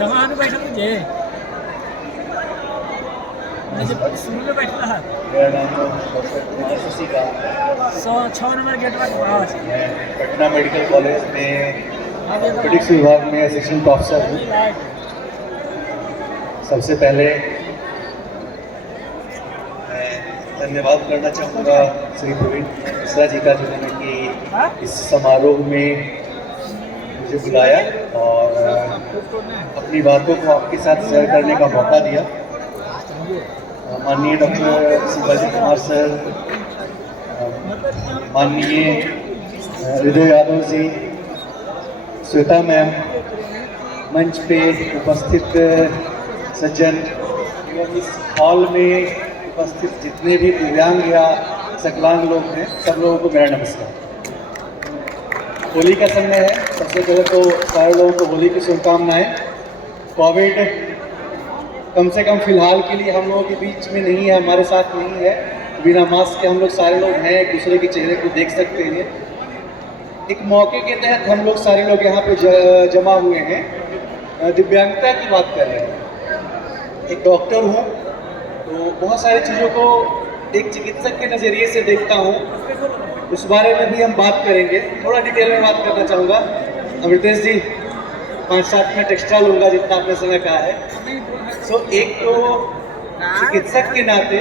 जमा बैठा तुझे शुरू में बैठा है। मेरा नाम डॉक्टर कुमार शशिकांत है। 6 नंबर गेट पर पास मैं पटना मेडिकल कॉलेज में ऑर्थोपेडिक्स विभाग में असिस्टेंट प्रोफेसर हूँ। सबसे पहले मैं धन्यवाद करना चाहूँगा श्री प्रवीण मिश्रा जी का, जिन्होंने कि इस समारोह में मुझे बुलाया और अपनी बातों को आपके साथ शेयर करने का मौका दिया। माननीय डॉक्टर शिवाजी कुमार सर, माननीय हृदय यादव जी, श्वेता मैम, मंच पे उपस्थित सज्जन एवं इस हॉल में उपस्थित जितने भी दिव्यांग या सकलांग लोग हैं, सब लोगों को मेरा नमस्कार। होली का समय है, सबसे पहले तो सारे लोगों को होली की शुभकामनाएं। कोविड कम से कम फिलहाल के लिए हम लोगों के बीच में नहीं है, हमारे साथ नहीं है। बिना मास्क के हम लोग सारे लोग हैं, एक दूसरे के चेहरे को देख सकते हैं। एक मौके के तहत हम लोग सारे लोग यहाँ पे जमा हुए हैं, दिव्यांगता की बात कर रहे हैं। एक डॉक्टर हूँ तो बहुत सारी चीज़ों को एक चिकित्सक के नज़रिए से देखता हूँ, उस बारे में भी हम बात करेंगे। थोड़ा डिटेल में बात करना चाहूँगा। अमृतेश जी 5-7 मिनट एक्स्ट्रा लूँगा जितना आपने समय कहा है। एक तो चिकित्सक के नाते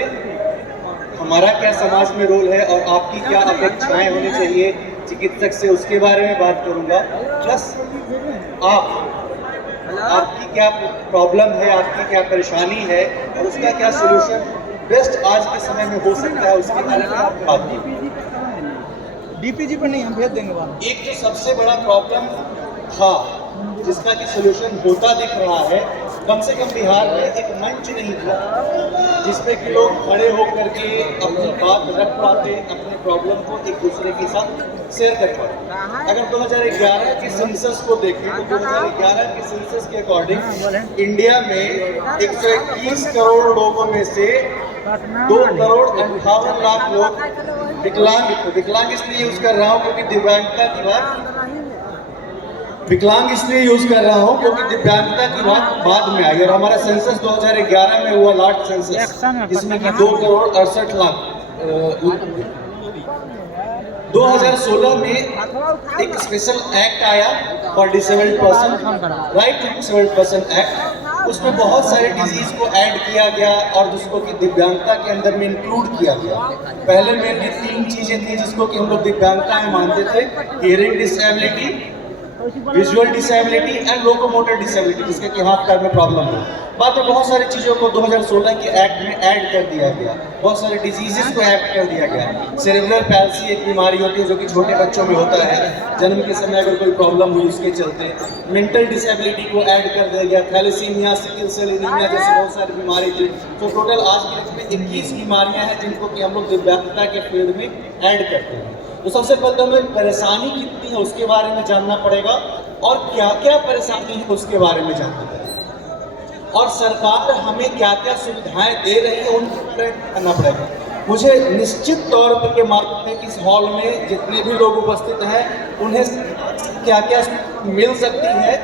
हमारा क्या समाज में रोल है और आपकी क्या अपेक्षाएं होनी चाहिए चिकित्सक से, उसके बारे में बात करूंगा। प्लस आपकी क्या प्रॉब्लम है, आपकी क्या परेशानी है और उसका क्या सोल्यूशन बेस्ट आज के समय में हो सकता है, उसके बारे में आप बात करें। डीपीजी पर नहीं, हम भेज देंगे बात। एक जो सबसे बड़ा प्रॉब्लम था जिसका कि सोल्यूशन होता दिख रहा है, कम से कम बिहार में एक मंच नहीं था जिसपे कि लोग खड़े होकर के अपनी बात रख पाते, अपने प्रॉब्लम को एक दूसरे के साथ शेयर कर पाते। अगर 2011 के सेंसस को देखें तो 2011 के सेंसस के अकॉर्डिंग इंडिया में 121 करोड़ लोगों में से 2,58,00,000 लोग विकलांग थे। विकलांग इसलिए यूज कर रहा हूँ क्योंकि दिव्यांगता की बात विकलांग इसलिए यूज कर रहा हूं क्योंकि दिव्यांगता की बात बाद में आई। और हमारा सेंसस 2011 में हुआ लास्ट सेंसस, जिसमें कि 2,68,00,000। 2016 में एक स्पेशल एक्ट आया for disabled person, right to disabled person act. उसमें बहुत सारे डिजीज को ऐड किया गया और जिसको कि दिव्यांगता के अंदर में इंक्लूड किया गया। पहले मेनली 3 चीजें थी जिसको कि हम लोग दिव्यांगता में मानते थे: hearing disability, visual disability and locomotor disability, जिसके कि हाथ पैर में प्रॉब्लम हो। बाद में बहुत सारी चीज़ों को 2016 के एक्ट में ऐड कर दिया गया, बहुत सारे डिजीजेस को ऐड कर दिया गया। सेरेब्रल पैल्सी एक बीमारी होती है जो कि छोटे बच्चों में होता है, जन्म के समय अगर कोई प्रॉब्लम हुई उसके चलते। मेंटल डिसेबिलिटी को ऐड कर दिया गया, थैलेसीमिया, सिकल सेल एनीमिया जैसी बहुत सारी बीमारी थी। तो टोटल आज की डेट में 21 बीमारियाँ हैं जिनको कि हम लोग दिव्यांगता के फील्ड में ऐड करते हैं। तो सबसे पहले तो हमें परेशानी कितनी है उसके बारे में जानना पड़ेगा और क्या क्या परेशानी है उसके बारे में जानना पड़ेगा, और सरकार हमें क्या क्या सुविधाएं दे रही है उनको करना पड़ेगा। मुझे निश्चित तौर पर के मालूम है कि इस हॉल में जितने भी लोग उपस्थित हैं उन्हें क्या क्या मिल सकती है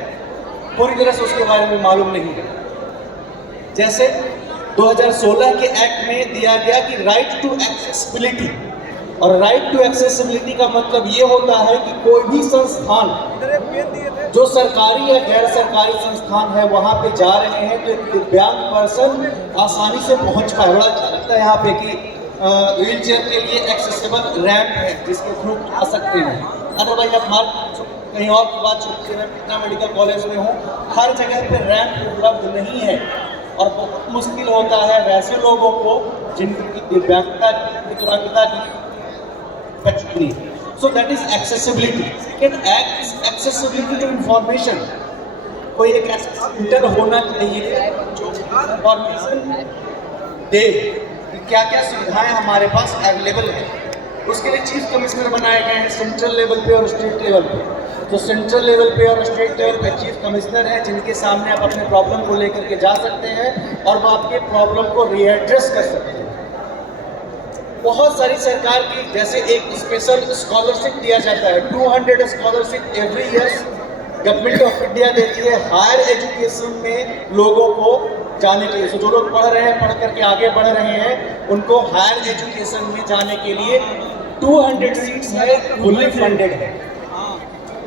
पूरी तरह से उसके बारे में मालूम नहीं है। जैसे 2016 के एक्ट में दिया गया कि राइट टू एक्सेसिबिलिटी, और राइट टू एक्सेसिबिलिटी का मतलब ये होता है कि कोई भी संस्थान जो सरकारी या गैर सरकारी संस्थान है वहाँ पे जा रहे हैं तो एक दिव्यांग पर्सन आसानी से पहुँच पाए। बड़ा अच्छा लगता है यहाँ पे कि व्हील चेयर के लिए एक्सेसिबल रैंप है जिसके थ्रू आ सकते हैं। अदरवाइज आप कहीं और की बात छूटती है। मैं पटना मेडिकल कॉलेज में हूँ, हर जगह पे रैंप उपलब्ध नहीं है और बहुत मुश्किल होता है वैसे लोगों को जिनकी दिव्यांगता विकलांगता की। So that is accessibility. Second act is accessibility to information. कोई एक ऐसा सेंटर होना चाहिए जो इंफॉर्मेशन दे कि क्या क्या सुविधाएं हमारे पास अवेलेबल है। उसके लिए चीफ कमिश्नर बनाए गए हैं सेंट्रल लेवल पे और स्टेट लेवल पे। तो सेंट्रल लेवल पे और स्टेट लेवल पे चीफ कमिश्नर हैं जिनके सामने आप अपने प्रॉब्लम को लेकर के जा सकते हैं और वो आपके प्रॉब्लम को रीएड्रेस कर सकते हैं। बहुत सारी सरकार की जैसे एक स्पेशल स्कॉलरशिप दिया जाता है, 200 scholarship every year government of India देती है हायर एजुकेशन में लोगों को जाने के लिए। तो जो लोग पढ़ रहे हैं, पढ़ करके आगे बढ़ रहे हैं, उनको हायर एजुकेशन में जाने के लिए 200 सीट्स है, फुल्ली फंडेड है।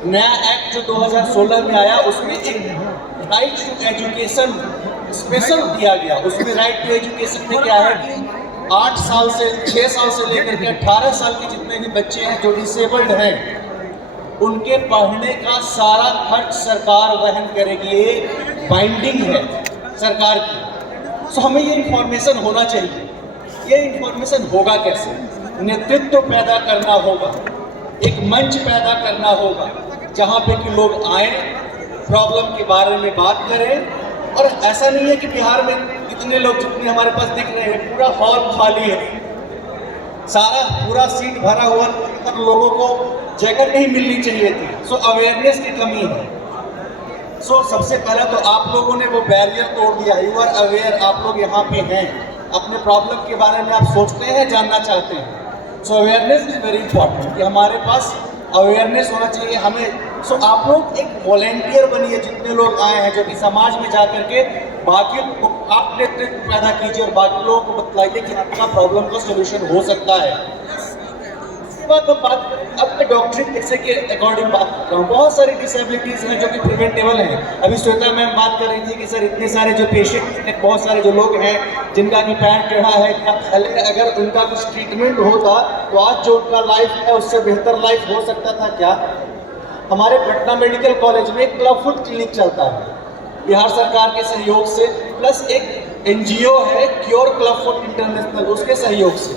नया एक्ट जो 2016 में आया उसमें एक राइट टू एजुकेशन स्पेशल दिया गया। उसमें राइट टू एजुकेशन में क्या है कि 8 साल से 6 साल से लेकर के 18 साल के जितने भी बच्चे हैं जो डिसेबल्ड हैं, उनके पढ़ने का सारा खर्च सरकार वहन करेगी। ये बाइंडिंग है सरकार की। सो हमें ये इंफॉर्मेशन होना चाहिए। ये इंफॉर्मेशन होगा कैसे? नेतृत्व पैदा करना होगा, एक मंच पैदा करना होगा जहाँ पे कि लोग आए, प्रॉब्लम के बारे में बात करें। और ऐसा नहीं है कि बिहार में इतने लोग जितने हमारे पास दिख रहे हैं, पूरा हॉल खाली है, सारा पूरा सीट भरा हुआ, तक लोगों को जगह नहीं मिलनी चाहिए थी। सो अवेयरनेस की कमी है। सो सबसे पहले तो आप लोगों ने वो बैरियर तोड़ दिया। यू आर अवेयर, आप लोग यहाँ पे हैं, अपने प्रॉब्लम के बारे में आप सोचते हैं, जानना चाहते हैं। So awareness is very important कि हमारे पास अवेयरनेस होना चाहिए हमें। सो आप लोग एक वॉलेंटियर बनिए, जितने लोग आए हैं, जो कि समाज में जा करके बाकी आप नेतृत्व पैदा कीजिए और बाकी लोगों को बतलाइए कि आपका प्रॉब्लम का सोल्यूशन हो सकता है। इसके बाद हम बात अपने डॉक्टरी पेशे के अकॉर्डिंग बात कर रहा हूँ। बहुत सारी डिसेबिलिटीज़ हैं जो कि प्रिवेंटेबल हैं। अभी श्वेता मैम बात कर रही थी कि सर इतने सारे जो पेशेंट, बहुत सारे जो लोग हैं जिनका कि पैर टेढ़ा है, क्या पहले अगर उनका कुछ ट्रीटमेंट होता तो आज जो उनका लाइफ है उससे बेहतर लाइफ हो सकता था क्या? हमारे पटना मेडिकल कॉलेज में एक क्लब फुट क्लिनिक चलता है बिहार सरकार के सहयोग से, प्लस एक NGO है क्योर क्लब फुट इंटरनेशनल, उसके सहयोग से।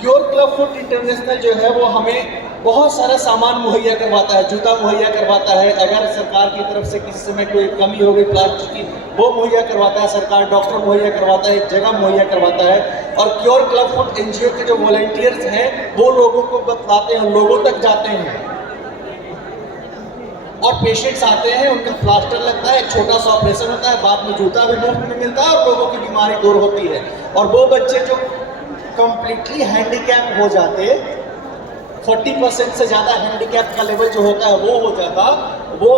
क्योर क्लब फुट इंटरनेशनल जो है वो हमें बहुत सारा सामान मुहैया करवाता है, जूता मुहैया करवाता है। अगर सरकार की तरफ से किसी समय कोई कमी हो गई प्लास्टिक की, वो मुहैया करवाता है सरकार। डॉक्टर मुहैया करवाता है, एक जगह मुहैया करवाता है। और क्योर क्लब फुट NGO के जो वॉलंटियर्स हैं वो लोगों को बतलाते हैं, लोगों तक जाते हैं। और पेशेंट्स आते हैं, उनका प्लास्टर लगता है, एक छोटा सा ऑपरेशन होता है, बाद में जूता भी मुफ्त में मिलता है और लोगों की बीमारी दूर होती है। और वो बच्चे जो कंप्लीटली हैंडीकैप हो जाते, 40% से ज़्यादा हैंडीकैप का लेवल जो होता है वो हो जाता, वो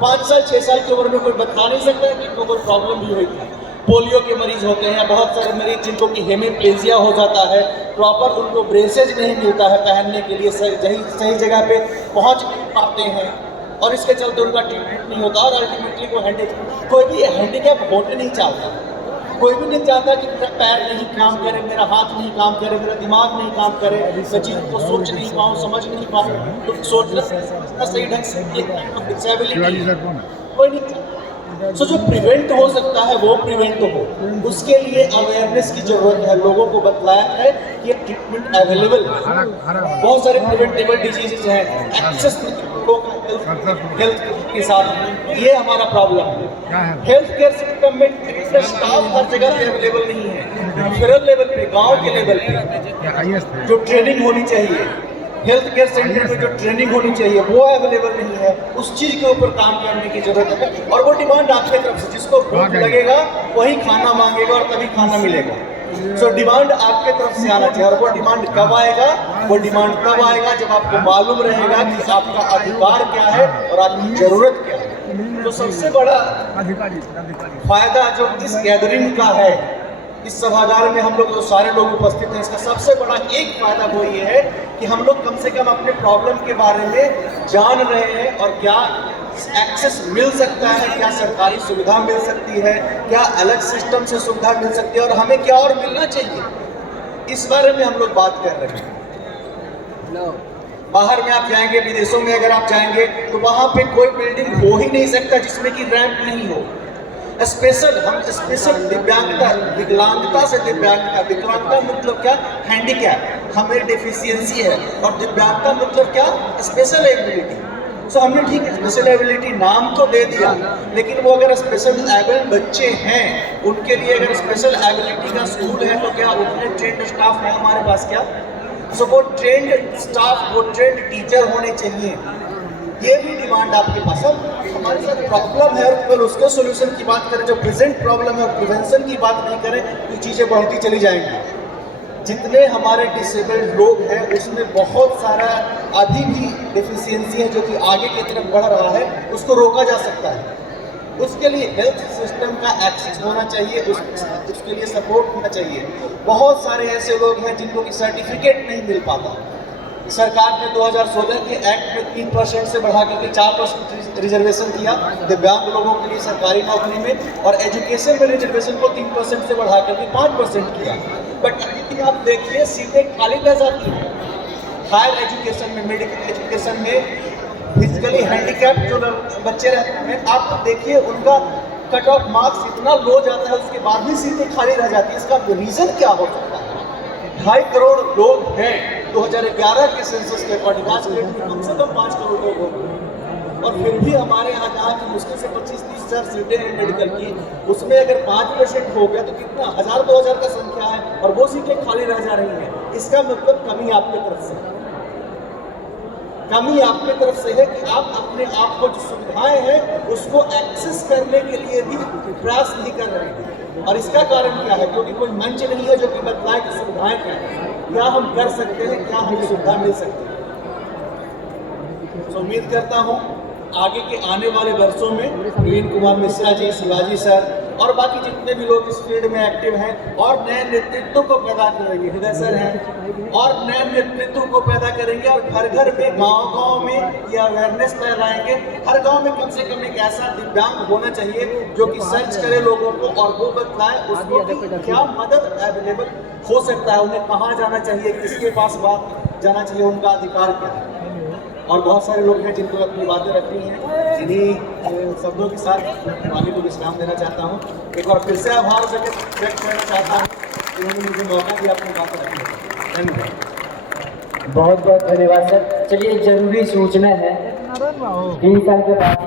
5 साल 6 साल की उम्र में कोई बता नहीं सकता कि उनको कोई प्रॉब्लम भी हुई थी। पोलियो के मरीज होते हैं, बहुत सारे मरीज जिनको कि हेमीप्लेजिया हो जाता है, प्रॉपर उनको ब्रेसेज नहीं मिलता है पहनने के लिए, सही जगह पे पहुंच पाते हैं और इसके चलते उनका ट्रीटमेंट नहीं होता और अल्टीमेटली वो कोई भी हैंडीकैप होने नहीं चाहता। कोई भी नहीं चाहता कि मेरा पैर नहीं काम करे, मेरा हाथ नहीं काम करे, मेरा दिमाग नहीं काम करे, मैं चीज़ को सोच नहीं पाऊँ, समझ नहीं पाऊँ, तो सोचना सही ढंग से डिसेबिलिटी कोई नहीं चाहता। सो जो प्रिवेंट हो सकता है वो प्रिवेंट हो, उसके लिए अवेयरनेस की जरूरत है। लोगों को बतलाया है कि ये ट्रीटमेंट अवेलेबल है। बहुत सारे प्रिवेंटेबल डिजीजेज हैं, एक्सेस हेल्थ के साथ ये हमारा प्रॉब्लम है। हेल्थ केयर सिस्टम में स्टाफ हर जगह पे अवेलेबल नहीं है। फेडरल लेवल पे, गांव के लेवल पे जो ट्रेनिंग होनी चाहिए, हेल्थ केयर सेंटर में जो ट्रेनिंग होनी चाहिए वो अवेलेबल नहीं है। उस चीज़ के ऊपर काम करने की जरूरत है। और वो डिमांड आपके तरफ से, जिसको भूख लगेगा वही खाना मांगेगा और तभी खाना मिलेगा। सो डिमांड आपके तरफ से आना चाहिए। और वो डिमांड कब आएगा? वो डिमांड तब आएगा जब आपको मालूम रहेगा कि आपका अधिकार क्या है और आपकी जरूरत क्या है। तो सबसे बड़ा फायदा जो इस गैदरिंग का है, इस सभागार में हम लोग जो सारे लोग उपस्थित हैं, इसका सबसे बड़ा एक फायदा वो ये है कि हम लोग कम से कम अपने प्रॉब्लम के बारे में जान रहे हैं और क्या एक्सेस मिल सकता है, क्या सरकारी सुविधा मिल सकती है, क्या अलग सिस्टम से सुविधा मिल सकती है और हमें क्या और मिलना चाहिए, इस बारे में हम लोग बात कर रहे हैं। बाहर में आप जाएंगे, विदेशों में अगर आप जाएंगे तो वहाँ पे कोई बिल्डिंग हो ही नहीं सकता जिसमें कि रैंप नहीं हो। हम स्पेशल दिव्यांगता, विकलांगता से दिव्यांगता, विकलांगता मतलब क्या? हैंडीकैप, हमें डेफिशिएंसी है, और दिव्यांगता मतलब क्या? Special ability. सो हमने ठीक है स्पेशल एबिलिटी नाम तो दे दिया, लेकिन वो अगर स्पेशल एबल्ड बच्चे हैं उनके लिए अगर स्पेशल एबिलिटी का स्कूल है तो क्या उतने ट्रेंड स्टाफ है हमारे पास क्या? सो वो ट्रेंड स्टाफ, वो ट्रेंड टीचर होने चाहिए। ये भी डिमांड आपके पास है। हमारे साथ प्रॉब्लम है और केवल उसके सोल्यूशन की बात करें, जो प्रेजेंट प्रॉब्लम है और प्रिवेंशन की बात नहीं करें तो चीज़ें बढ़ती चली जाएंगी। जितने हमारे डिसेबल्ड लोग हैं उसमें बहुत सारा अभी भी डिफिशियंसी है जो कि आगे की तरफ बढ़ रहा है, उसको रोका जा सकता है। उसके लिए हेल्थ सिस्टम का एक्सेस होना चाहिए, उसके लिए सपोर्ट होना चाहिए। बहुत सारे ऐसे लोग हैं जिनको कि सर्टिफिकेट नहीं मिल पाता। सरकार ने 2016 के एक्ट में 3% से बढ़ा करके 4% रिजर्वेशन किया दिव्यांग लोगों के लिए सरकारी नौकरी में, और एजुकेशन में रिजर्वेशन को 3% से बढ़ा करके 5% किया। बट अभी भी आप देखिए सीटें खाली रह जाती हैं। हायर एजुकेशन में, मेडिकल एजुकेशन में फिजिकली हैंडीकैप जो बच्चे रहते हैं, आप देखिए उनका कट ऑफ मार्क्स इतना लो जाता है, उसके बाद भी सीटें खाली रह जाती है। इसका रीज़न क्या हो सकता है? 2.5 करोड़ लोग हैं 2011 के सेंसस के अकॉर्डिंग, आज के डेट में कम से कम 5 करोड़ लोग होंगे, और फिर भी हमारे यहाँ जहाँ की मुश्किल से 25-30 हज़ार सीटें हैं मेडिकल की, उसमें अगर 5% हो गया तो कितना 1000-2000 का संख्या है, और वो सीटें खाली रह जा रही हैं। इसका मतलब कमी आपकी तरफ से है। कमी आपकी तरफ से है कि आप अपने आप को जो सुविधाएं हैं उसको एक्सेस करने के लिए भी प्रयास नहीं कर रहे हैं। और इसका कारण क्या है? क्योंकि कोई मंच नहीं है जो कि बतलाए कि सुविधाएं क्या है, क्या हम कर सकते हैं, क्या हमें सुविधा मिल सकती है। तो उम्मीद करता हूँ आगे के आने वाले वर्षों में प्रवीण कुमार मिश्रा जी, शिवाजी सर और बाकी जितने भी लोग इस फील्ड में एक्टिव हैं और नए नेतृत्व को पैदा करेंगे, हृदय सर हैं, और नए नेतृत्व को पैदा करेंगे और घर घर में, गांव-गांव में ये अवेयरनेस फैलाएंगे। हर गांव में कम से कम एक ऐसा दिव्यांग होना चाहिए जो कि सर्च करे लोगों को और वो बताए उसको कि क्या मदद अवेलेबल हो सकता है, उन्हें कहाँ जाना चाहिए, किसके पास बात जाना चाहिए, उनका अधिकार क्या है। और बहुत सारे लोग हैं जिनको अपनी बातें रखनी हैं। इन्हीं शब्दों के साथ मैं वाणी को विश्राम देना चाहता हूँ। एक बार फिर से आभार व्यक्त करना चाहता हूँ, उन्होंने मुझे मौका दिया अपनी बातें रखने का। धन्यवाद। बहुत बहुत धन्यवाद सर। चलिए एक जरूरी सूचना है, 3 साल के बाद